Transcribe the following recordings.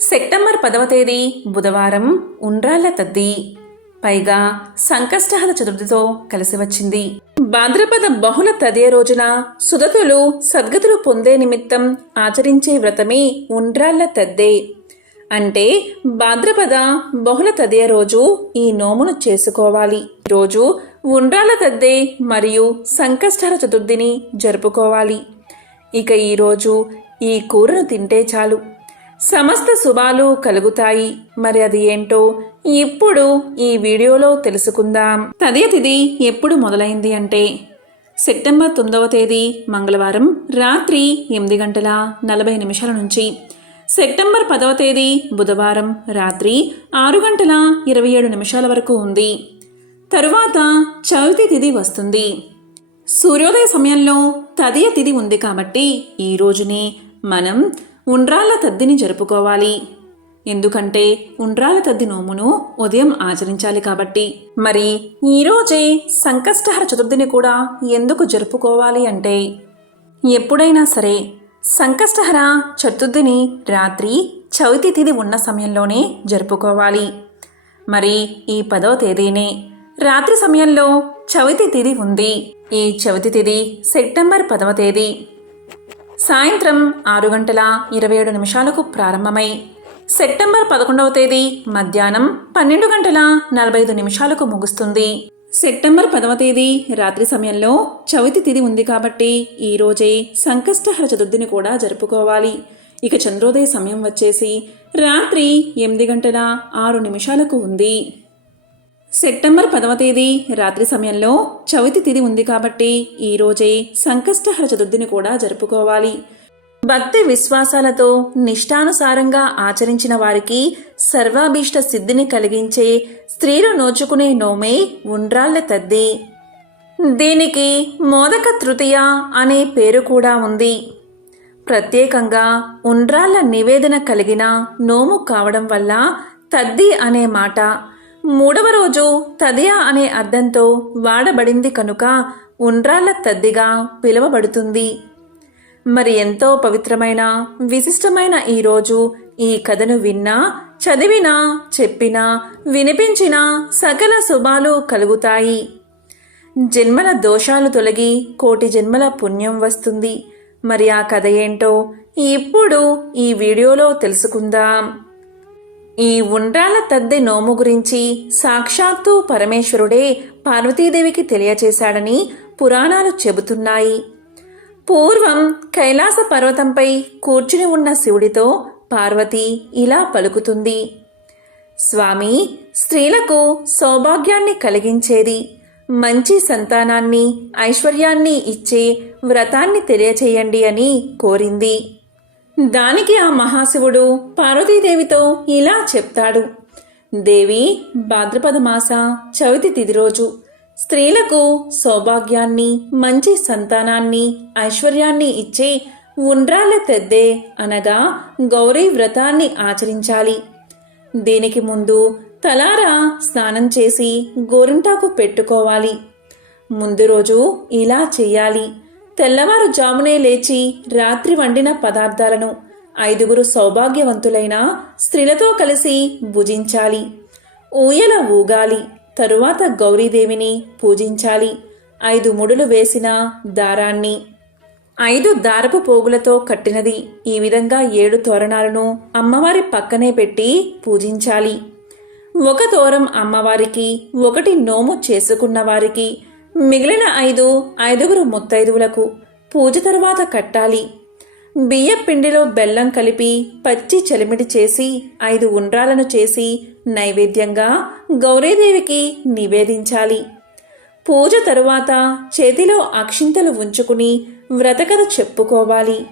September పదవ తేదీ బుధవారం ఉండ్రాళ్ళ తద్ది. పైగా సంకష్టహర చతుర్థితో కలిసి వచ్చింది. భాద్రపద బహుళ తదియ రోజున సుదతులు సద్గతులు పొందే నిమిత్తం ఆచరించే వ్రతమే ఉండ్రాళ్ళ తద్దే. అంటే భాద్రపద బహుళ తదియ రోజు ఈ నోమును చేసుకోవాలి. రోజు ఉండ్రాల తద్దే మరియు సంకష్టహర చతుర్థిని జరుపుకోవాలి. ఇక ఈరోజు ఈ కూరను తింటే చాలు. సమస్త శుభాలు కలుగుతాయి. మరి అది ఏంటో ఇప్పుడు ఈ వీడియోలో తెలుసుకుందాం. తదే తిథి ఎప్పుడు మొదలైంది అంటే సెప్టెంబర్ తొమ్మిదవ తేదీ మంగళవారం రాత్రి ఎనిమిది గంటల నలభై నిమిషాల నుంచి. సెప్టెంబర్ పదవ తేదీ బుధవారం రాత్రి ఆరు గంటల ఇరవై ఏడు నిమిషాల వరకు ఉంది. తరువాత చవితి తిథి వస్తుంది. సూర్యోదయ సమయంలో తదియ తిథి ఉంది కాబట్టి ఈ రోజుని మనం ఉండ్రాళ్ళ తద్దిని జరుపుకోవాలి. ఎందుకంటే ఉండ్రాళ్ళ తద్ది నోమును ఉదయం ఆచరించాలి కాబట్టి. మరి ఈరోజే సంకష్టహర చతుర్థిని కూడా ఎందుకు జరుపుకోవాలి అంటే? ఎప్పుడైనా సరే సంకష్టహర చతుర్థిని రాత్రి చవితి తిథి ఉన్న సమయంలోనే జరుపుకోవాలి. మరి ఈ పదవ తేదీనే రాత్రి సమయంలో చవితి తిథి ఉంది. ఈ చవితి తిథి సెప్టెంబర్ పదవ తేదీ. సాయంత్రం ఆరు గంటల ఇరవై ఏడు నిమిషాలకు ప్రారంభమై సెప్టెంబర్ పదకొండవ తేదీ మధ్యాహ్నం పన్నెండు గంటల నలభై ఐదు నిమిషాలకు ముగుస్తుంది. సెప్టెంబర్ పదవ తేదీ రాత్రి సమయంలో చవితి తిథి ఉంది కాబట్టి ఈరోజే సంకష్టహర చతుర్థిని కూడా జరుపుకోవాలి. ఇక చంద్రోదయ సమయం వచ్చేసి రాత్రి ఎనిమిది గంటల ఆరు నిమిషాలకు ఉంది. సెప్టెంబర్ పదవ తేదీ రాత్రి సమయంలో చవితి తిథి ఉంది కాబట్టి ఈ రోజే సంకష్టహర చతుర్థిని కూడా జరుపుకోవాలి. భక్తి విశ్వాసాలతో నిష్టానుసారంగా ఆచరించిన వారికి సర్వాభీష్ట సిద్ధిని కలిగించే స్త్రీలు నోచుకునే నోమే ఉండ్రాళ్ళ తద్ది. దీనికి మోదక తృతీయ అనే పేరు కూడా ఉంది. ప్రత్యేకంగా ఉండ్రాళ్ళ నివేదన కలిగిన నోము కావడం వల్ల తద్ది అనే మాట మూడవ రోజు తదియా అనే అర్థంతో వాడబడింది కనుక ఉండ్రాళ్ళ తద్దిగా పిలువబడుతుంది. మరి ఎంతో పవిత్రమైన విశిష్టమైన ఈ రోజు ఈ కథను విన్నా చదివినా చెప్పినా వినిపించినా సకల శుభాలు కలుగుతాయి. జన్మల దోషాలు తొలగి కోటి జన్మల పుణ్యం వస్తుంది. మరి ఆ కథ ఏంటో ఇప్పుడు ఈ వీడియోలో తెలుసుకుందాం. ఈ ఉండ్రాల తద్దె నోము గురించి సాక్షాత్తు పరమేశ్వరుడే పార్వతీదేవికి తెలియచేశాడని పురాణాలు చెబుతున్నాయి. పూర్వం కైలాస పర్వతంపై కూర్చుని ఉన్న శివుడితో పార్వతి ఇలా పలుకుతుంది. స్వామి స్త్రీలకు సౌభాగ్యాన్ని కలిగించేది మంచి సంతానాన్ని ఐశ్వర్యాన్ని ఇచ్చే వ్రతాన్ని తెలియచేయండి అని కోరింది. దానికి ఆ మహాశివుడు పార్వతీదేవితో ఇలా చెప్తాడు. దేవి భాద్రపద మాస చవితి తిది రోజు. స్త్రీలకు సౌభాగ్యాన్ని మంచి సంతానాన్ని ఐశ్వర్యాన్ని ఇచ్చే ఉండ్రాళ్ళ తెద్దే అనగా గౌరీ వ్రతాన్ని ఆచరించాలి. దీనికి ముందు తలారా స్నానం చేసి గోరింటాకు పెట్టుకోవాలి. ముందు రోజు ఇలా చెయ్యాలి తెల్లవారుజామునే లేచి రాత్రి వండిన పదార్థాలను ఐదుగురు సౌభాగ్యవంతులైన స్త్రీలతో కలిసి భుజించాలి. ఊయల ఊగాలి. తరువాత గౌరీదేవిని పూజించాలి. ఐదు ముడులు వేసిన దారాన్ని. ఐదు దారపు పోగులతో కట్టినది. ఈ విధంగా ఏడు తోరణాలను అమ్మవారి పక్కనే పెట్టి పూజించాలి. ఒక తోరం అమ్మవారికి ఒకటి నోము చేసుకున్న వారికి మిగిలిన ఐదు ఐదుగురు ముత్తైదువులకు పూజ తరువాత కట్టాలి. బియ్య పిండిలో బెల్లం కలిపి పచ్చి చలిమిడి చేసి ఐదు ఉండ్రాలను చేసి నైవేద్యంగా గౌరీదేవికి నివేదించాలి. పూజ తరువాత చేతిలో అక్షింతలు ఉంచుకుని వ్రతకథ చెప్పుకోవాలి.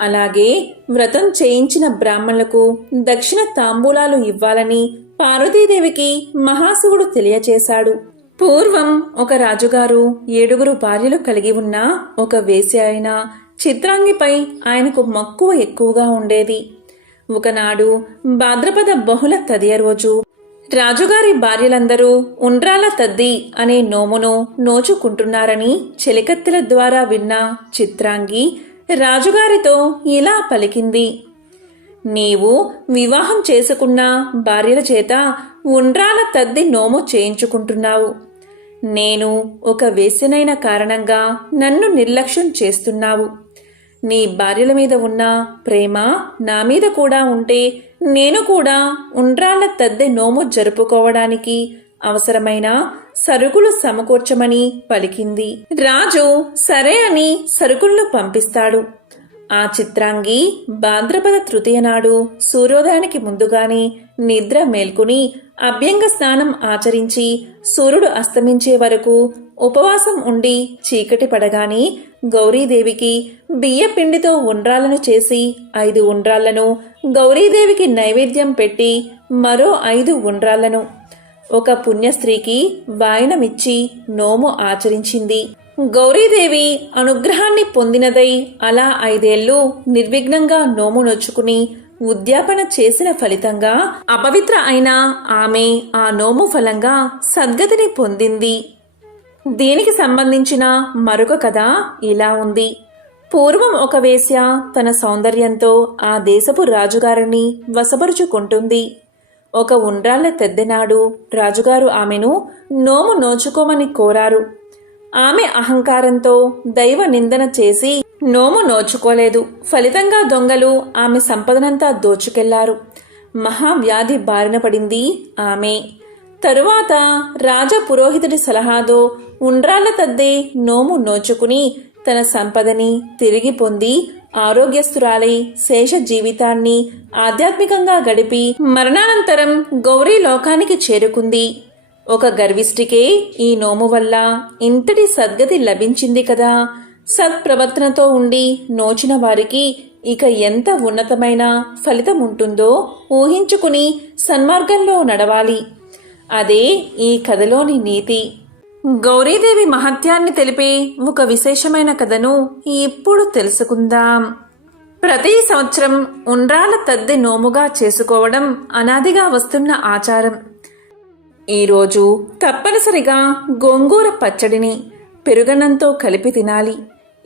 అలాగే వ్రతం చేయించిన బ్రాహ్మణులకు దక్షిణ తాంబూలాలు ఇవ్వాలని పార్వతీదేవికి మహాశివుడు తెలియచేశాడు. పూర్వం ఒక రాజుగారు ఏడుగురు భార్యలు కలిగి ఉన్న ఒక వేసి అయిన చిత్రాంగిపై ఆయనకు మక్కువ ఎక్కువగా ఉండేది. ఒకనాడు భాద్రపద బహుళ తదియ రోజు రాజుగారి భార్యలందరూ ఉండ్రాల తద్ది అనే నోమును నోచుకుంటున్నారని చెలికత్తెల ద్వారా విన్న చిత్రాంగి రాజుగారితో ఇలా పలికింది. నీవు వివాహం చేసుకున్న భార్యల చేత ఉండ్రాల తద్ది నోము చేయించుకుంటున్నావు. నేను ఒక వేసినైన కారణంగా నన్ను నిర్లక్ష్యం చేస్తున్నావు. నీ భార్యల మీద ఉన్న ప్రేమ నా మీద కూడా ఉంటే నేను కూడా ఉండ్రాల తద్దె నోము జరుపుకోవడానికి అవసరమైన సరుకులు సమకూర్చమని పలికింది. రాజు సరే అని సరుకులను పంపిస్తాడు. ఆ చిత్రాంగి భాద్రపద తృతీయ నాడు సూర్యోదయానికి ముందుగానే నిద్ర మేల్కొని అభ్యంగ స్నానం ఆచరించి సూర్యుడు అస్తమించే వరకు ఉపవాసం ఉండి చీకటి పడగానే గౌరీదేవికి బియ్యపిండితో ఉండ్రాలను చేసి ఐదు ఉండ్రాళ్ళను గౌరీదేవికి నైవేద్యం పెట్టి మరో ఐదు ఉండ్రాళ్ళను. ఒక పుణ్యస్త్రీకి వాయనమిచ్చి నోము ఆచరించింది. గౌరీదేవి అనుగ్రహాన్ని పొందినదై అలా ఐదేళ్ళు నిర్విఘ్నంగా నోము నొచ్చుకుని ఉద్యాపన చేసిన ఫలితంగా అపవిత్ర అయిన ఆమె ఆ నోము ఫలంగా సద్గతిని పొందింది. దీనికి సంబంధించిన మరొక కథ ఇలా ఉంది. పూర్వం ఒక వేశ్య తన సౌందర్యంతో ఆ దేశపు రాజుగారిని వశపరుచుకుంటుంది. ఒక ఉండ్రాళ్ళ తెద్దెనాడు రాజుగారు ఆమెను నోము నోచుకోమని కోరారు. ఆమె అహంకారంతో దైవ నిందన చేసి నోము నోచుకోలేదు. ఫలితంగా దొంగలు ఆమె సంపదనంతా దోచుకెళ్ళారు. మహావ్యాధి బారిన పడింది ఆమె. తరువాత రాజ పురోహితుడి సలహాతో ఉండ్రాళ్ళ తద్దే నోము నోచుకుని తన సంపదని తిరిగి పొంది ఆరోగ్యస్తురాలై శేష జీవితాన్ని ఆధ్యాత్మికంగా గడిపి మరణానంతరం గౌరీ లోకానికి చేరుకుంది. ఒక గర్విష్ఠికే ఈ నోము వల్ల ఇంతటి సద్గతి లభించింది కదా. సత్ప్రవర్తనతో ఉండి నోచిన వారికి ఇక ఎంత ఉన్నతమైన ఫలితం ఉంటుందో ఊహించుకుని సన్మార్గంలో నడవాలి. అదే ఈ కథలోని నీతి. గౌరీదేవి మహత్యాన్ని తెలిపే ఒక విశేషమైన కథను ఇప్పుడు తెలుసుకుందాం. ప్రతి సంవత్సరం ఉండ్రాల తద్ది నోముగా చేసుకోవడం అనాదిగా వస్తున్న ఆచారం. ఈరోజు తప్పనిసరిగా గోంగూర పచ్చడిని పెరుగన్నంతో కలిపి తినాలి.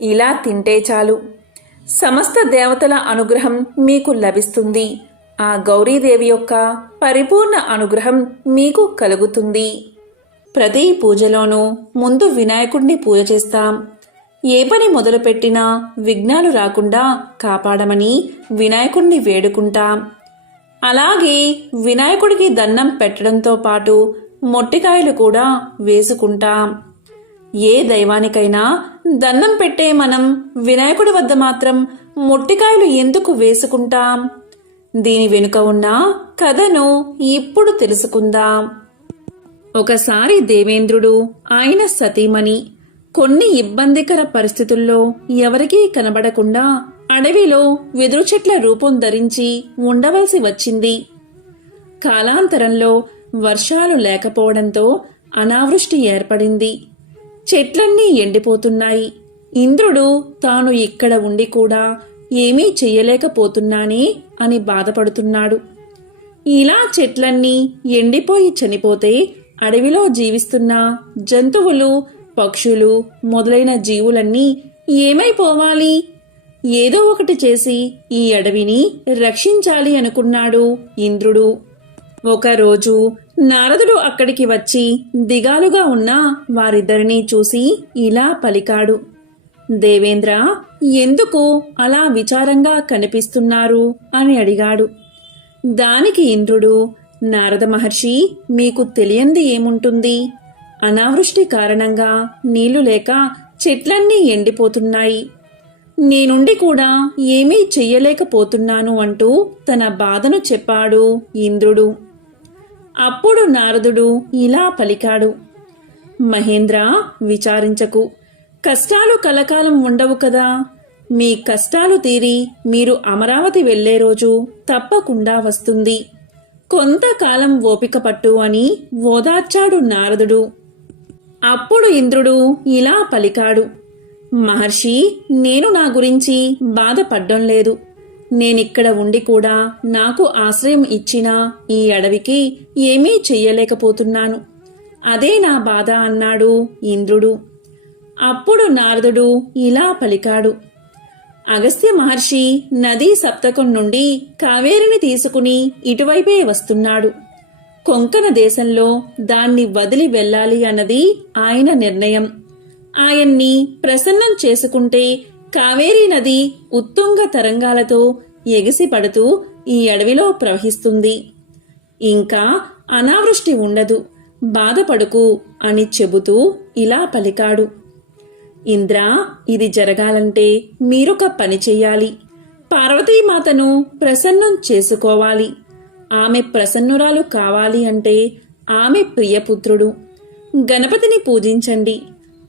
ఇలా తింటే చాలు. సమస్త దేవతల అనుగ్రహం మీకు లభిస్తుంది. ఆ గౌరీదేవి యొక్క పరిపూర్ణ అనుగ్రహం మీకు కలుగుతుంది. ప్రతి పూజలోనూ ముందు వినాయకుడిని పూజ చేస్తాం. ఏ పని మొదలుపెట్టినా విఘ్నాలు రాకుండా కాపాడమని వినాయకుడిని వేడుకుంటాం. అలాగే వినాయకుడికి దండం పెట్టడంతో పాటు మొట్టికాయలు కూడా వేసుకుంటాం. ఏ దైవానికైనా దండం పెట్టే మనం వినాయకుడి వద్ద మాత్రం మొట్టికాయలు ఎందుకు వేసుకుంటాం? దీని వెనుక ఉన్న కథను ఇప్పుడు తెలుసుకుందాం. ఒకసారి దేవేంద్రుడు ఆయన సతీమణి కొన్ని ఇబ్బందికర పరిస్థితుల్లో ఎవరికీ కనబడకుండా అడవిలో వెదురు చెట్ల రూపం ధరించి ఉండవలసి వచ్చింది. కాలాంతరంలో వర్షాలు లేకపోవడంతో అనావృష్టి ఏర్పడింది. చెట్లన్నీ ఎండిపోతున్నాయి. ఇంద్రుడు తాను ఇక్కడ ఉండి కూడా ఏమీ చెయ్యలేకపోతున్నానే అని బాధపడుతున్నాడు. ఇలా చెట్లన్నీ ఎండిపోయి చనిపోతే అడవిలో జీవిస్తున్న జంతువులు పక్షులు మొదలైన జీవులన్నీ ఏమైపోవాలి? ఏదో ఒకటి చేసి ఈ అడవిని రక్షించాలి అనుకున్నాడు ఇంద్రుడు. ఒకరోజు నారదుడు అక్కడికి వచ్చి దిగాలుగా ఉన్న వారిద్దరినీ చూసి ఇలా పలికాడు. దేవేంద్ర ఎందుకు అలా విచారంగా కనిపిస్తున్నారు? అని అడిగాడు. దానికి ఇంద్రుడు నారద మహర్షి మీకు తెలియంది ఏముంటుంది? అనావృష్టి కారణంగా నీళ్ళు లేక చెట్లన్నీ ఎండిపోతున్నాయి. నేనుండి కూడా ఏమీ చెయ్యలేకపోతున్నాను అంటూ తన బాధను చెప్పాడు ఇంద్రుడు. అప్పుడు నారదుడు ఇలా పలికాడు. మహేంద్ర విచారించకు. కష్టాలు కలకాలం ఉండవు కదా. మీ కష్టాలు తీరి మీరు అమరావతి వెళ్ళే రోజు తప్పకుండా వస్తుంది. కొంతకాలం ఓపిక పట్టు అని ఓదార్చాడు నారదుడు. అప్పుడు ఇంద్రుడు ఇలా పలికాడు. మహర్షి నేను నా గురించి బాధపడ్డం లేదు. నేనిక్కడ ఉండి కూడా నాకు ఆశ్రయం ఇచ్చిన ఈ అడవికి ఏమీ చెయ్యలేకపోతున్నాను. అదే నా బాధ అన్నాడు ఇంద్రుడు. అప్పుడు నారదుడు ఇలా పలికాడు. అగస్త్య మహర్షి నదీ సప్తకం నుండి కావేరిని తీసుకుని ఇటువైపే వస్తున్నాడు. కొంకణ దేశంలో దాన్ని వదిలి వెళ్ళాలి అన్నది ఆయన నిర్ణయం. ఆయన్ని ప్రసన్నం చేసుకుంటే కావేరీ నది ఉత్తుంగ తరంగాలతో ఎగిసిపడుతూ ఈ అడవిలో ప్రవహిస్తుంది. ఇంకా అనావృష్టి ఉండదు. బాధపడుకు అని చెబుతూ ఇలా పలికాడు. ఇంద్ర ఇది జరగాలంటే మీరొక పని చెయ్యాలి. పార్వతీమాతను ప్రసన్నం చేసుకోవాలి. ఆమె ప్రసన్నురాలు కావాలి అంటే ఆమె ప్రియపుత్రుడు. గణపతిని పూజించండి.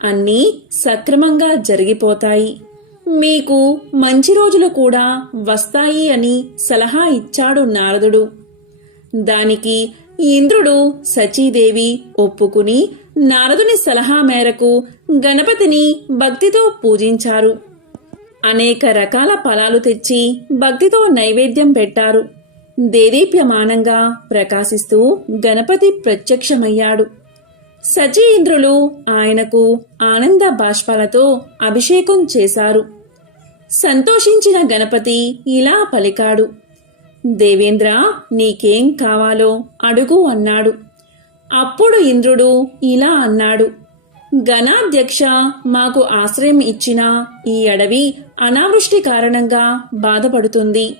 అన్నీ సక్రమంగా జరిగిపోతాయి. మీకు మంచి రోజులు కూడా వస్తాయి అని సలహా ఇచ్చాడు నారదుడు. దానికి ఇంద్రుడు సచీదేవి ఒప్పుకుని నారదుని సలహా మేరకు గణపతిని భక్తితో పూజించారు. అనేక రకాల ఫలాలు తెచ్చి భక్తితో నైవేద్యం పెట్టారు. దేదీప్యమానంగా ప్రకాశిస్తూ గణపతి ప్రత్యక్షమయ్యాడు. సచీ ఇంద్రులు ఆయనకు ఆనంద బాష్పాలతో అభిషేకం చేశారు. సంతోషించిన గణపతి ఇలా పలికాడు. దేవేంద్ర నీకేం కావాలో అడుగు అన్నాడు. అప్పుడు ఇంద్రుడు ఇలా అన్నాడు. గణాధ్యక్ష మాకు ఆశ్రయం ఇచ్చిన ఈ అడవి అనావృష్టి కారణంగా బాధపడుతుంది.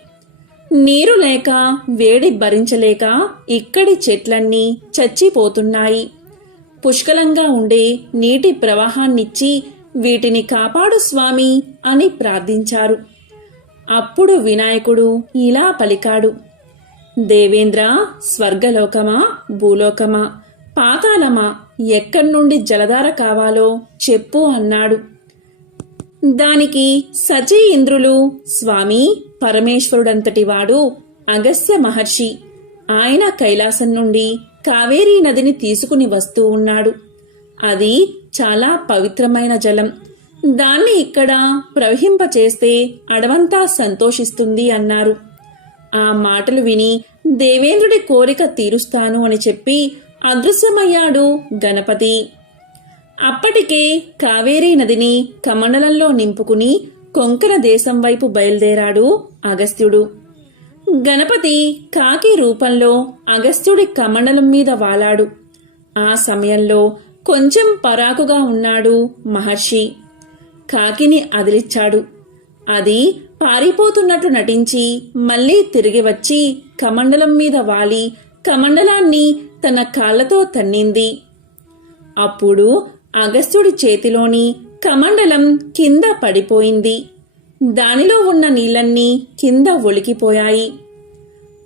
నీరు లేక వేడి భరించలేక ఇక్కడి చెట్లన్నీ చచ్చిపోతున్నాయి. పుష్కలంగా ఉండే నీటి ప్రవాహాన్నిచ్చి వీటిని కాపాడు స్వామి అని ప్రార్థించారు. అప్పుడు వినాయకుడు ఇలా పలికాడు. దేవేంద్ర స్వర్గలోకమా భూలోకమా పాతాళమా ఎక్కడి నుండి జలధార కావాలో చెప్పు అన్నాడు. దానికి సచీ ఇంద్రులు స్వామి పరమేశ్వరుడంతటి వాడు అగస్త్య మహర్షి. ఆయన కైలాసం నుండి కావేరీ నదిని తీసుకుని వస్తూ ఉన్నాడు. అది చాలా పవిత్రమైన జలం. దాన్ని ఇక్కడ ప్రవహింపచేస్తే అడవంతా సంతోషిస్తుంది అన్నారు. ఆ మాటలు విని దేవేంద్రుడి కోరిక తీరుస్తాను అని చెప్పి అదృశ్యమయ్యాడు గణపతి. అప్పటికే కావేరీ నదిని కమండలంలో నింపుకుని కొంకణ దేశం వైపు బయలుదేరాడు అగస్త్యుడు. గణపతి కాకి రూపంలో అగస్త్యుడి కమండలం మీద వాలాడు. ఆ సమయంలో కొంచెం పరాకుగా ఉన్నాడు మహర్షి. కాకిని అదిలిచ్చాడు. అది పారిపోతున్నట్టు నటించి మళ్ళీ తిరిగి వచ్చి కమండలం మీద వాలి కమండలాన్ని తన కాళ్ళతో తన్నింది. అప్పుడు అగస్త్యుడి చేతిలోని కమండలం కింద పడిపోయింది. దానిలో ఉన్న నీళ్ళన్నీ కింద ఒలికిపోయాయి.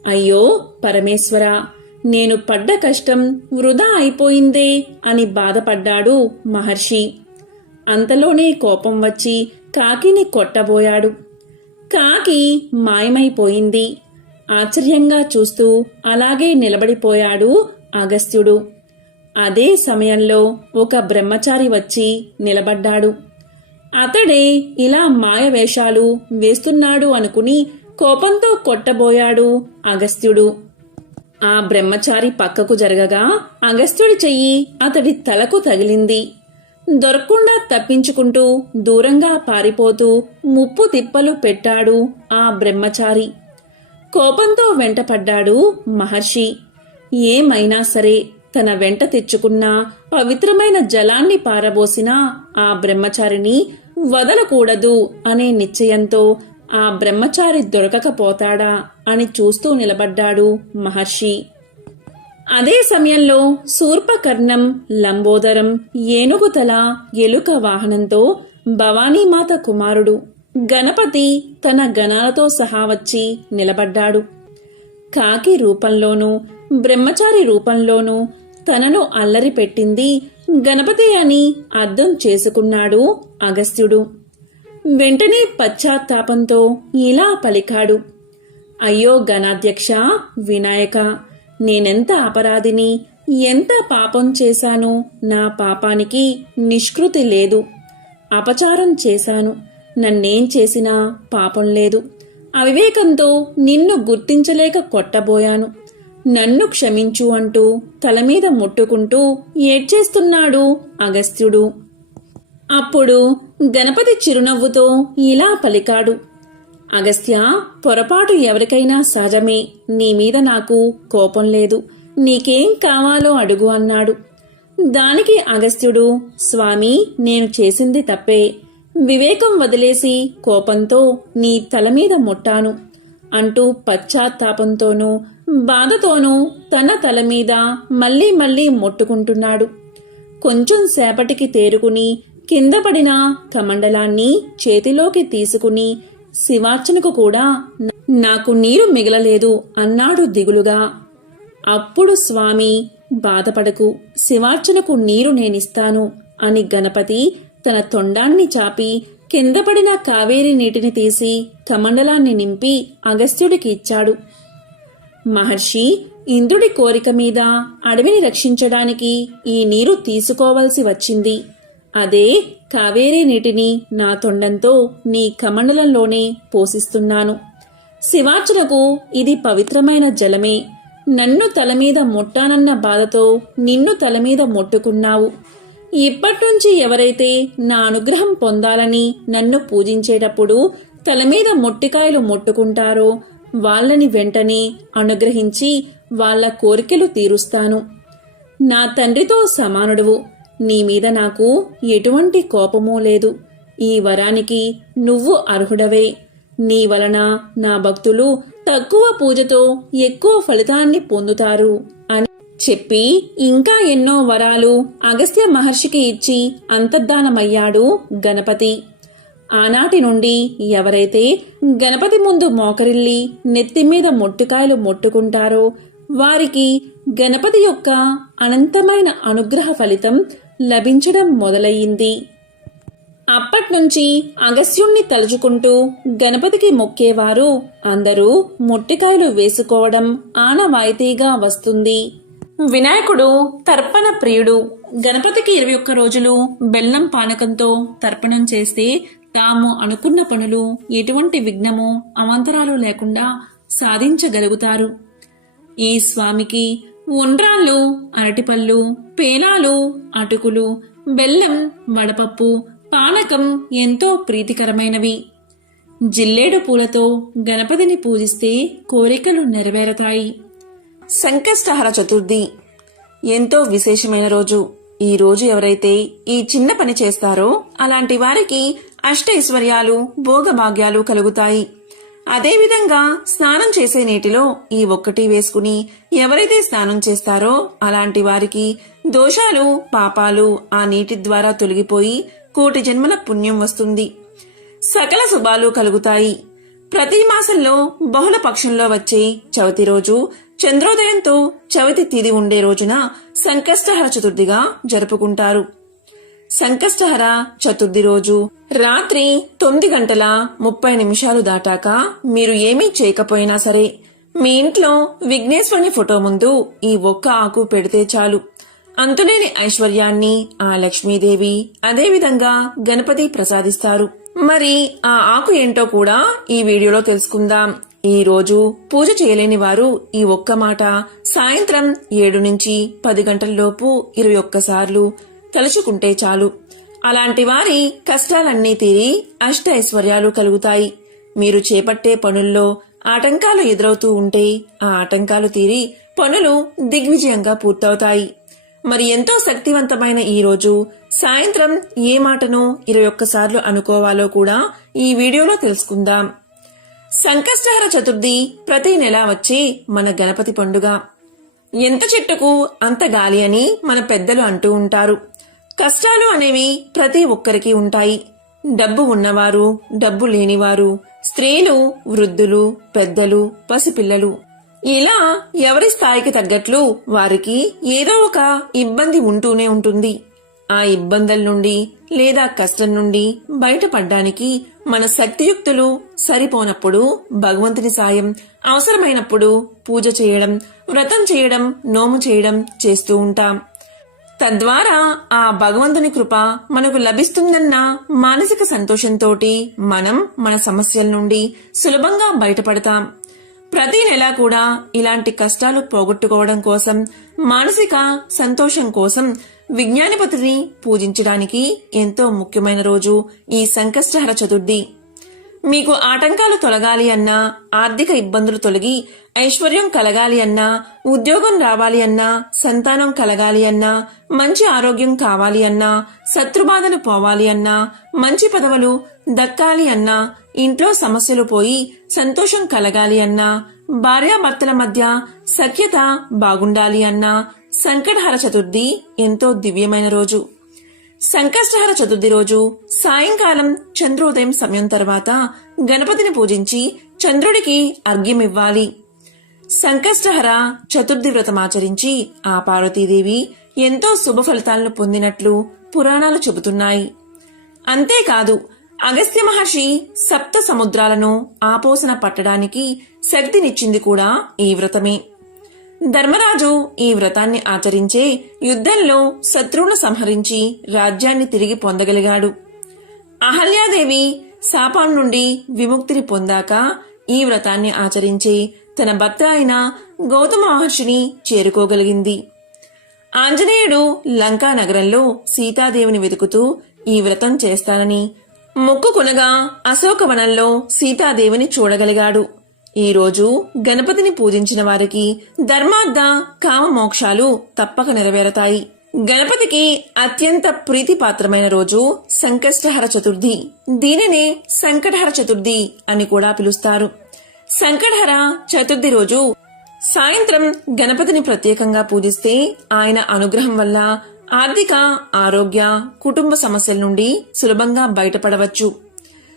అయ్యో పరమేశ్వర నేను పడ్డ కష్టం వృధా అయిపోయిందే అని బాధపడ్డాడు మహర్షి. అంతలోనే కోపం వచ్చి కాకిని కొట్టబోయాడు. కాకి మాయమైపోయింది. ఆశ్చర్యంగా చూస్తూ అలాగే నిలబడిపోయాడు అగస్త్యుడు. అదే సమయంలో ఒక బ్రహ్మచారి వచ్చి నిలబడ్డాడు. అతడే ఇలా మాయవేషాలు వేస్తున్నాడు అనుకుని కోపంతో కొట్టబోయాడు అగస్త్యుడు. ఆ బ్రహ్మచారి పక్కకు జరగగా అగస్త్యుడి చెయ్యి అతడి తలకు తగిలింది. దొరకకుండా తప్పించుకుంటూ దూరంగా పారిపోతూ ముప్పు తిప్పలు పెట్టాడు ఆ బ్రహ్మచారి. కోపంతో వెంటపడ్డాడు మహర్షి. ఏమైనా సరే తన వెంట తెచ్చుకున్న పవిత్రమైన జలాన్ని పారబోసిన ఆ బ్రహ్మచారిని వదలకూడదు అనే నిశ్చయంతో ఆ బ్రహ్మచారి దొరకకపోతాడా అని చూస్తూ నిలబడ్డాడు మహర్షి. అదే సమయంలో శూర్పకర్ణం లంబోదరం ఏనుగుతల ఎలుక వాహనంతో భవానీమాత కుమారుడు గణపతి తన గణాలతో సహా వచ్చి నిలబడ్డాడు. కాకి రూపంలోనూ బ్రహ్మచారి రూపంలోనూ తనను అల్లరి పెట్టింది గణపతి అని అర్థం చేసుకున్నాడు అగస్త్యుడు. వెంటనే పశ్చాత్తాపంతో ఇలా పలికాడు. అయ్యో గణాధ్యక్ష వినాయక నేనెంత అపరాధిని ఎంత పాపం చేశాను నా పాపానికి నిష్కృతి లేదు. అపచారం చేశాను. నన్నేం చేసినా పాపం లేదు. అవివేకంతో నిన్ను గుర్తించలేక కొట్టబోయాను. నన్ను క్షమించు అంటూ తల మీద ముట్టుకుంటూ ఏడ్చేస్తున్నాడు అగస్త్యుడు. అప్పుడు గణపతి చిరునవ్వుతో ఇలా పలికాడు. అగస్త్య పొరపాటు ఎవరికైనా సహజమే. నీ మీద నాకు కోపం లేదు. నీకేం కావాలో అడుగు అన్నాడు. దానికి అగస్త్యుడు స్వామి నేను చేసింది తప్పే. వివేకం వదిలేసి కోపంతో నీ తల మీద ముట్టాను అంటూ పశ్చాత్తాపంతోనూ బాధతోనూ తన తల మీద మళ్ళీ మళ్ళీ మొట్టుకుంటున్నాడు. కొంచెం సేపటికి తేరుకుని కింద పడిన కమండలాన్ని చేతిలోకి తీసుకుని శివార్చనకు కూడా నాకు నీరు మిగలలేదు అన్నాడు దిగులుగా. అప్పుడు స్వామి బాధపడకు శివార్చనకు నీరు నేనిస్తాను అని గణపతి తన తొండాన్ని చాపి కింద పడిన కావేరి నీటిని తీసి కమండలాన్ని నింపి అగస్త్యుడికి ఇచ్చాడు. మహర్షి ఇంద్రుడి కోరిక మీద అడవిని రక్షించడానికి ఈ నీరు తీసుకోవలసి వచ్చింది. అదే కావేరీ నీటిని నా తొండంతో నీ కమండలంలోనే పోషిస్తున్నాను శివార్చులకు ఇది పవిత్రమైన జలమే. నన్ను తల మీద ముట్టానన్న బాధతో నిన్ను తల మీద మొట్టుకున్నావు. ఇప్పట్నుంచి ఎవరైతే నా అనుగ్రహం పొందాలని నన్ను పూజించేటప్పుడు తల మీద మొట్టికాయలు మొట్టుకుంటారో వాళ్ళని వెంటనే అనుగ్రహించి వాళ్ళ కోరికలు తీరుస్తాను. నా తండ్రితో సమానుడువు. నీ మీద నాకు ఎటువంటి కోపమూ లేదు. ఈ వరానికి నువ్వు అర్హుడవే. నీ వలన నా భక్తులు తక్కువ పూజతో ఎక్కువ ఫలితాన్ని పొందుతారు అని చెప్పి ఇంకా ఎన్నో వరాలు అగస్త్య మహర్షికి ఇచ్చి అంతర్ధానమయ్యాడు గణపతి. ఆనాటి నుండి ఎవరైతే గణపతి ముందు మోకరిల్లి నెత్తి మీద మొట్టుకాయలు మొట్టుకుంటారో వారికి గణపతి యొక్క అనంతమైన అనుగ్రహ ఫలితం లభించడం మొదలయ్యింది. అప్పట్నుంచి అగస్యుణ్ణి తలుచుకుంటూ గణపతికి మొక్కేవారు అందరూ మొట్టికాయలు వేసుకోవడం ఆనవాయితీగా వస్తుంది. వినాయకుడు తర్పణ ప్రియుడు. గణపతికి ఇరవై ఒక్క రోజులు బెల్లం పానకంతో తర్పణం చేస్తే తాము అనుకున్న పనులు ఎటువంటి విఘ్నము అవాంతరాలు లేకుండా సాధించగలుగుతారు. ఈ స్వామికి ఉండ్రాళ్ళు అరటిపళ్ళు పేలాలు అటుకులు బెల్లం వడపప్పు పానకం ఎంతో ప్రీతికరమైనవి. జిల్లేడు పూలతో గణపతిని పూజిస్తే కోరికలు నెరవేరతాయి. సంకష్టహర చతుర్థి. ఎంతో విశేషమైన రోజు. ఈ రోజు ఎవరైతే ఈ చిన్న పని చేస్తారో అలాంటి వారికి అష్టైశ్వర్యాలు భోగభాగ్యాలు కలుగుతాయి. అదేవిధంగా స్నానం చేసే నీటిలో ఈ ఒక్కటి వేసుకుని ఎవరైతే స్నానం చేస్తారో అలాంటి వారికి దోషాలు పాపాలు ఆ నీటి ద్వారా తొలగిపోయి కోటి జన్మల పుణ్యం వస్తుంది. సకల శుభాలు కలుగుతాయి. ప్రతి మాసంలో బహుళ పక్షంలో వచ్చే చవితి రోజు చంద్రోదయంతో చవితి తిది ఉండే రోజున సంకష్టహర చతుర్థిగా జరుపుకుంటారు. సంకష్టహర చతుర్థి రోజు. రాత్రి తొమ్మిది గంటల ముప్పై నిమిషాలు దాటాక మీరు ఏమీ చేయకపోయినా సరే మీ ఇంట్లో విఘ్నేశ్వరుని ఫోటో ముందు ఈ ఒక్క ఆకు పెడితే చాలు. అంతులేని ఐశ్వర్యాన్ని ఆ లక్ష్మీదేవి అదేవిధంగా గణపతి ప్రసాదిస్తారు. మరి ఆ ఆకు ఏంటో కూడా ఈ వీడియోలో తెలుసుకుందాం. ఈ రోజు పూజ చేయలేని వారు ఈ ఒక్క మాట సాయంత్రం ఏడు నుంచి పది గంటల్లోపు ఇరవై ఒక్కసార్లు తలుచుకుంటే చాలు. అలాంటి వారి కష్టాలన్నీ తీరి అష్ట ఐశ్వర్యాలు కలుగుతాయి. మీరు చేపట్టే పనుల్లో ఆటంకాలు ఎదురవుతూ ఉంటే ఆ ఆటంకాలు తీరి పనులు దిగ్విజయంగా పూర్తవుతాయి. మరి ఎంతో శక్తివంతమైన ఈ రోజు సాయంత్రం ఏ మాటను ఇరవై ఒక్కసార్లు అనుకోవాలో కూడా ఈ వీడియోలో తెలుసుకుందాం. సంకష్టహర చతుర్థి ప్రతి నెల వచ్చే మన గణపతి పండుగ. ఎంత చెట్టుకు అంత గాలి అని మన పెద్దలు అంటూ ఉంటారు. కష్టాలు అనేవి ప్రతి ఒక్కరికి ఉంటాయి. డబ్బు ఉన్నవారు డబ్బు లేనివారు స్త్రీలు వృద్ధులు పెద్దలు పసిపిల్లలు. ఇలా ఎవరి స్థాయికి తగ్గట్లు వారికి ఏదో ఒక ఇబ్బంది ఉంటూనే ఉంటుంది. ఆ ఇబ్బందుల నుండి లేదా కష్టం నుండి బయటపడ్డానికి మన శక్తియుక్తులు సరిపోనప్పుడు భగవంతుని సాయం అవసరమైనప్పుడు పూజ చేయడం వ్రతం చేయడం నోము చేయడం చేస్తూ ఉంటాం. తద్వారా ఆ భగవంతుని కృప మనకు లభిస్తుందన్న మానసిక సంతోషంతోటి మనం మన సమస్యల నుండి సులభంగా బయటపడతాం. ప్రతి నెల కూడా ఇలాంటి కష్టాలు పోగొట్టుకోవడం కోసం మానసిక సంతోషం కోసం విజ్ఞానిపతిని పూజించడానికి ఎంతో ముఖ్యమైన రోజు ఈ సంకష్టహర చతుర్థి. మీకు ఆటంకాలు తొలగాలి అన్నా ఆర్థిక ఇబ్బందులు తొలగి ఐశ్వర్యం కలగాలి అన్నా ఉద్యోగం రావాలి అన్నా సంతానం కలగాలి అన్నా మంచి ఆరోగ్యం కావాలి అన్నా శత్రుబాధలు పోవాలి అన్నా మంచి పదవులు దక్కాలి అన్నా ఇంట్లో సమస్యలు పోయి సంతోషం కలగాలి అన్నా భార్యాభర్తల మధ్య సఖ్యత బాగుండాలి అన్నా సంకటహర చతుర్థి ఎంతో దివ్యమైన రోజు. సంకష్టహర చతుర్థి రోజు సాయంకాలం చంద్రోదయం సమయం తర్వాత గణపతిని పూజించి చంద్రుడికి అర్ఘ్యమివ్వాలి. సంకష్టహర చతుర్థి వ్రతం ఆచరించి ఆ పార్వతీదేవి ఎంతో శుభ ఫలితాలను పొందినట్లు పురాణాలు చెబుతున్నాయి. అంతేకాదు అగస్త్య మహర్షి సప్త సముద్రాలను ఆపోసన పట్టడానికి శక్తినిచ్చింది కూడా ఈ వ్రతమే. ధర్మరాజు ఈ వ్రతాన్ని ఆచరించే యుద్ధంలో శత్రువును సంహరించి రాజ్యాన్ని తిరిగి పొందగలిగాడు. అహల్యాదేవి శాపం నుండి విముక్తిని పొందాక ఈ వ్రతాన్ని ఆచరించి తన భర్త అయిన గౌతమ మహర్షిని చేరుకోగలిగింది. ఆంజనేయుడు లంకా నగరంలో సీతాదేవిని వెతుకుతూ ఈ వ్రతం చేస్తానని మొక్కుకొనగా అశోకవనంలో సీతాదేవిని చూడగలిగాడు. ఈ రోజు గణపతిని పూజించిన వారికి ధర్మార్థ కామ మోక్షాలు తప్పక నెరవేరతాయి. గణపతికి అత్యంత ప్రీతిపాత్రమైన రోజు సంకష్టహర చతుర్థి. దీనినే సంకటహర చతుర్థి అని కూడా పిలుస్తారు. సంకటహర చతుర్థి రోజు సాయంత్రం గణపతిని ప్రత్యేకంగా పూజిస్తే ఆయన అనుగ్రహం వల్ల ఆర్థిక ఆరోగ్య కుటుంబ సమస్యల నుండి సులభంగా బయటపడవచ్చు.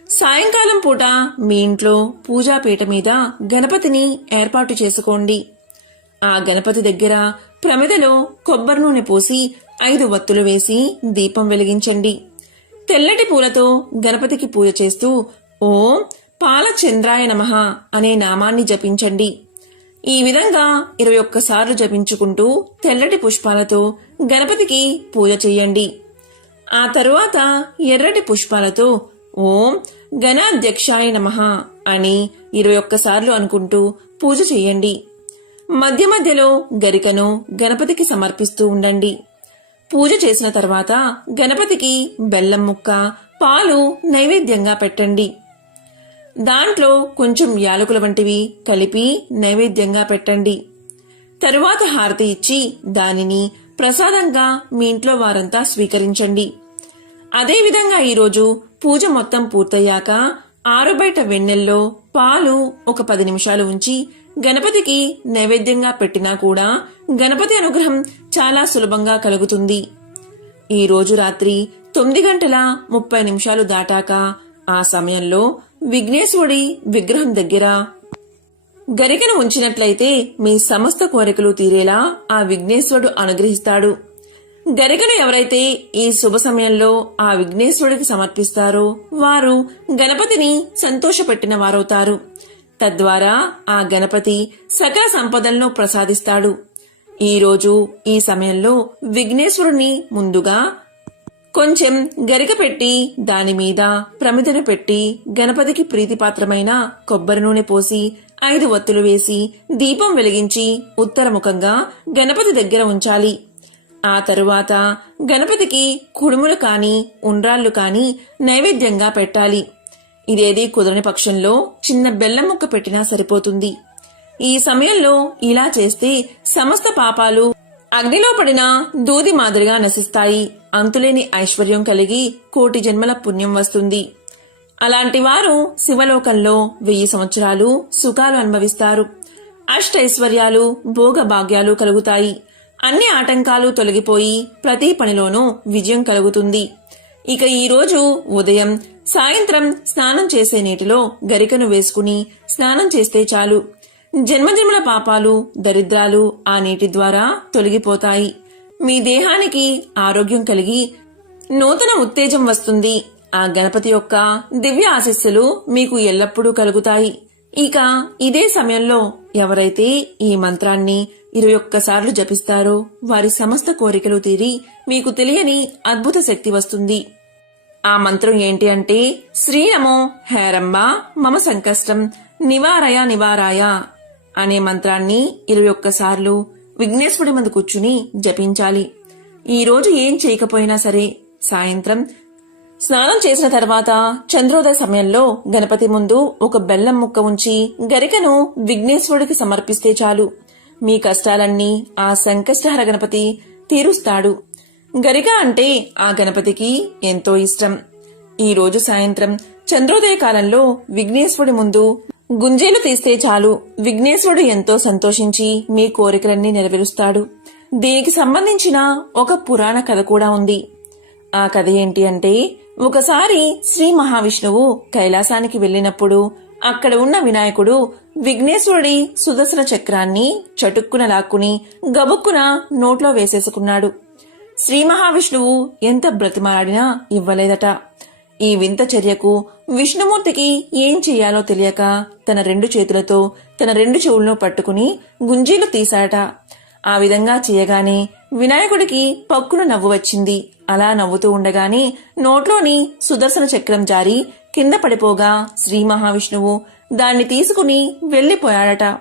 సాయంకాలం పూట మీ ఇంట్లో పూజాపీట మీద గణపతిని ఏర్పాటు చేసుకోండి. ఆ గణపతి దగ్గర ప్రమిదలో కొబ్బరి నూనె పోసి ఐదు వత్తులు వేసి దీపం వెలిగించండి. తెల్లటి పూలతో గణపతికి పూజ చేస్తూ ఓం పాలచంద్రాయ నమః అనే నామాన్ని జపించండి. ఈ విధంగా ఇరవై ఒక్కసార్లు జపించుకుంటూ తెల్లటి పుష్పాలతో గణపతికి పూజ చేయండి. ఆ తరువాత ఎర్రటి పుష్పాలతో ఓం గణాధ్యక్షాయ నమః అని ఇరవై ఒక్కసార్లు అనుకుంటూ పూజ చేయండి. మధ్య మధ్యలో గరికను గణపతికి సమర్పిస్తూ ఉండండి. పూజ చేసిన తర్వాత గణపతికి బెల్లం ముక్క పాలు నైవేద్యంగా పెట్టండి. దాంట్లో కొంచెం యాలకుల వంటివి కలిపి నైవేద్యంగా పెట్టండి. తరువాత హారతి ఇచ్చి దానిని ప్రసాదంగా మీ ఇంట్లో వారంతా స్వీకరించండి. అదేవిధంగా ఈరోజు పూజ మొత్తం పూర్తయ్యాక ఆరుబయట వెన్నెల్లో పాలు ఒక పది నిమిషాలు ఉంచి గణపతికి నైవేద్యంగా పెట్టినా కూడా గణపతి అనుగ్రహం చాలా సులభంగా కలుగుతుంది. ఈ రోజు రాత్రి తొమ్మిది గంటల ముప్పై నిమిషాలు దాటాక ఆ సమయంలో విఘ్నేశ్వరుడి విగ్రహం దగ్గర గరికను ఉంచినట్లయితే మీ సమస్త కోరికలు తీరేలా ఆ విఘ్నేశ్వరుడు అనుగ్రహిస్తాడు. గరికను ఎవరైతే ఈ శుభ సమయంలో ఆ విఘ్నేశ్వరుడికి సమర్పిస్తారో వారు గణపతిని సంతోషపెట్టిన వారవుతారు. తద్వారా ఆ గణపతి సకల సంపదలను ప్రసాదిస్తాడు. ఈరోజు ఈ సమయంలో విఘ్నేశ్వరుని ముందుగా కొంచెం గరిక పెట్టి దాని మీద ప్రమిదను పెట్టి గణపతికి ప్రీతిపాత్రమైన కొబ్బరి నూనె పోసి ఐదు ఒత్తులు వేసి దీపం వెలిగించి ఉత్తరముఖంగా గణపతి దగ్గర ఉంచాలి. ఆ తరువాత గణపతికి కుడుములు కానీ ఉండ్రాళ్ళు కానీ నైవేద్యంగా పెట్టాలి. ఇదేది కుదరని పక్షంలో చిన్న బెల్లం ముక్క పెట్టినా సరిపోతుంది. ఈ సమయంలో ఇలా చేస్తే సమస్త పాపాలు అగ్నిలో పడిన దూది మాదిరిగా నశిస్తాయి. అంతులేని ఐశ్వర్యం కలిగి కోటి జన్మల పుణ్యం వస్తుంది. అలాంటి వారు శివలోకంలో వెయ్యి సంవత్సరాలు సుఖాలు అనుభవిస్తారు. అష్టైశ్వర్యాలు భోగ భాగ్యాలు కలుగుతాయి. అన్ని ఆటంకాలు తొలగిపోయి ప్రతి పనిలోనూ విజయం కలుగుతుంది. ఇక ఈరోజు ఉదయం సాయంత్రం స్నానం చేసే నీటిలో గరికను వేసుకుని స్నానం చేస్తే చాలు. జన్మజన్మల పాపాలు దరిద్రాలు ఆ నీటి ద్వారా తొలగిపోతాయి. మీ దేహానికి ఆరోగ్యం కలిగి నూతన ఉత్తేజం వస్తుంది. ఆ గణపతి యొక్క దివ్య ఆశీస్సులు మీకు ఎల్లప్పుడూ కలుగుతాయి. ఇక ఇదే సమయంలో ఎవరైతే ఈ మంత్రాన్ని ఇరవై ఒక్కసార్లు జపిస్తారో వారి సమస్త కోరికలు తీరి మీకు తెలియని అద్భుత శక్తి వస్తుంది. ఆ మంత్రం ఏంటి అంటే శ్రీనమో హేరంబ మమ సంకష్టం నివారయ నివారాయ అనే మంత్రాన్ని ఇరవై ఒక్కసార్లు విఘ్నేశ్వరుడి ముందు కూర్చుని జపించాలి. ఈ రోజు ఏం చేయకపోయినా సరే సాయంత్రం స్నానం చేసిన తర్వాత చంద్రోదయ సమయంలో గణపతి ముందు ఒక బెల్లం ముక్క ఉంచి గరికను విఘ్నేశ్వరుడికి సమర్పిస్తే చాలు. మీ కష్టాలన్నీ ఆ సంకష్టహర గణపతి తీరుస్తాడు. గరిక అంటే ఆ గణపతికి ఎంతో ఇష్టం. ఈ రోజు సాయంత్రం చంద్రోదయ కాలంలో విఘ్నేశ్వరుడి ముందు గుంజీలు తీస్తే చాలు. విఘ్నేశ్వరుడు ఎంతో సంతోషించి మీ కోరికలన్నీ నెరవేరుస్తాడు. దీనికి సంబంధించిన ఒక పురాణ కథ కూడా ఉంది. ఆ కథ ఏంటి అంటే ఒకసారి శ్రీ మహావిష్ణువు కైలాసానికి వెళ్ళినప్పుడు అక్కడ ఉన్న వినాయకుడు విఘ్నేశ్వరుడి సుదర్శన చక్రాన్ని చటుక్కున లాక్కుని గబుక్కున నోట్లో వేసేసుకున్నాడు. శ్రీ మహావిష్ణువు ఎంత బ్రతిమాడినా ఇవ్వలేదట. ఈ వింత చర్యకు విష్ణుమూర్తికి ఏం చెయ్యాలో తెలియక తన రెండు చేతులతో తన రెండు చెవులను పట్టుకుని గుంజీలు తీశాడట. ఆ విధంగా చేయగానే వినాయకుడికి పక్కున నవ్వు వచ్చింది. అలా నవ్వుతూ ఉండగానే నోట్లోని సుదర్శన చక్రం జారి కింద పడిపోగా శ్రీ మహావిష్ణువు దాన్ని తీసుకుని వెళ్ళిపోయాడట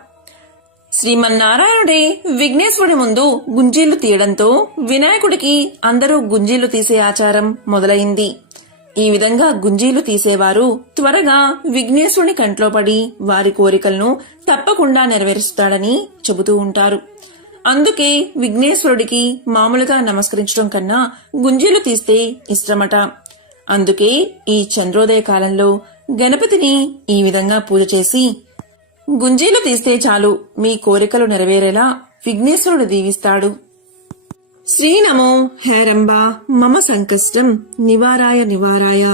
శ్రీమన్నారాయణుడే విఘ్నేశ్వరుడి ముందు గుంజీలు తీయడంతో వినాయకుడికి అందరూ గుంజీలు తీసే ఆచారం మొదలైంది. ఈ విధంగా గుంజీలు తీసేవారు త్వరగా విఘ్నేశ్వరుని కంట్లో పడి వారి కోరికలను తప్పకుండా నెరవేరుస్తాడని చెబుతూ ఉంటారు. అందుకే విఘ్నేశ్వరుడికి మామూలుగా నమస్కరించడం కన్నా గుంజీలు తీస్తే ఇష్టమట. అందుకే ఈ చంద్రోదయ కాలంలో గణపతిని ఈ విధంగా పూజ చేసి గుంజీలు తీస్తే చాలు మీ కోరికలు నెరవేరేలా విఘ్నేశ్వరుడు దీవిస్తాడు. శ్రీనమో హేరంబ మమ సంకష్టం నివారాయ నివారాయ.